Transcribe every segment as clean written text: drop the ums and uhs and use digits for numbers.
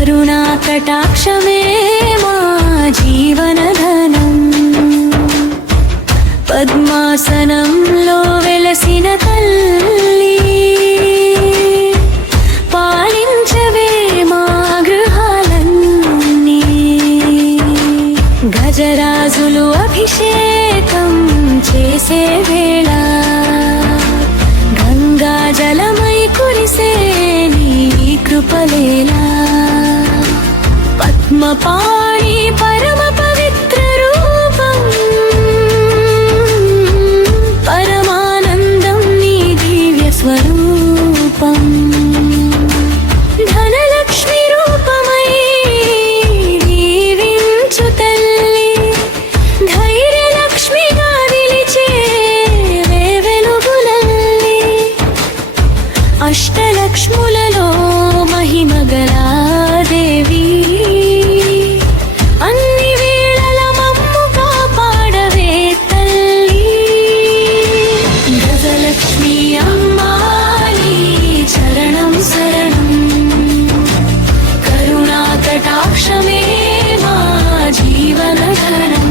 కటాక్షమే మా జీవనధనం పద్మాసనంలో వెలసిన తల్లి పాలించవే మా గృహాలన్నీ గజరాజులు అభిషేకం చేసే వేళ గంగా జలమై కురిసే నీ కృపలేలా పద్మపాణి పరమ పవిత్ర రూపం పరమానందం నీ దివ్య స్వరూపం ధనలక్ష్మి రూపమై దీవించు తల్లి ధైర్యలక్ష్మిగా నిలిచే వెలుగులల్లి అష్టలక్ష్ములలో మహిమగలా దేవి అన్ని వేళల మమ్ము కాపాడవే తల్లి గజలక్ష్మి అమ్మా నీ చరణం శరణం కరుణా కటాక్షమే మా జీవనధనం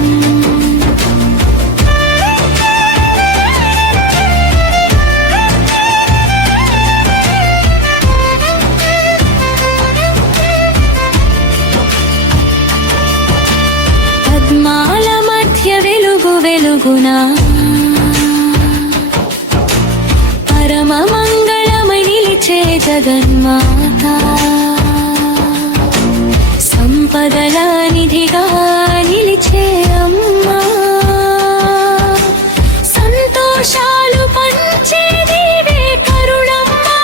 పద్మాల మధ్య వెలుగు వెలుగునా పరమ మంగళమై నిలిచే జగన్మాత సంపదల నిధిగా నిలిచే అమ్మా సంతోషాలు పంచే దీవే కరుణమ్మా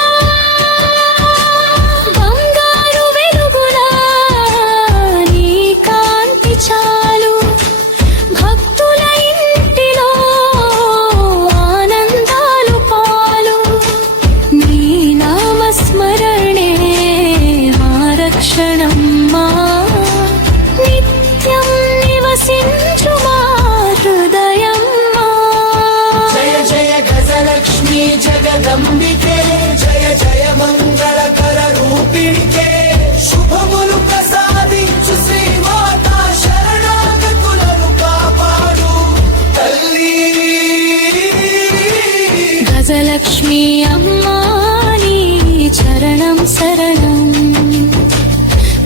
బంగారు వెలుగులా నీ కాంతి చాలు భక్తుల ఇంటిలో ఆనందాలు పాలు నీ నామస్మరణే మా రక్షణమ్మా నిత్యం నివసించు మా హృదయమ్మా జయ జయ గజలక్ష్మి జగదంబికే జయ జయ మంగళకర రూపిణికే శుభములు ప్రసాదించు శ్రీమాత శరణాగతులను కాపాడు తల్లి గజలక్ష్మి అమ్మా నీ చరణం శరణం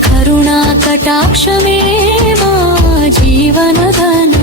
కరుణా కటాక్షమే మా జీవనధనం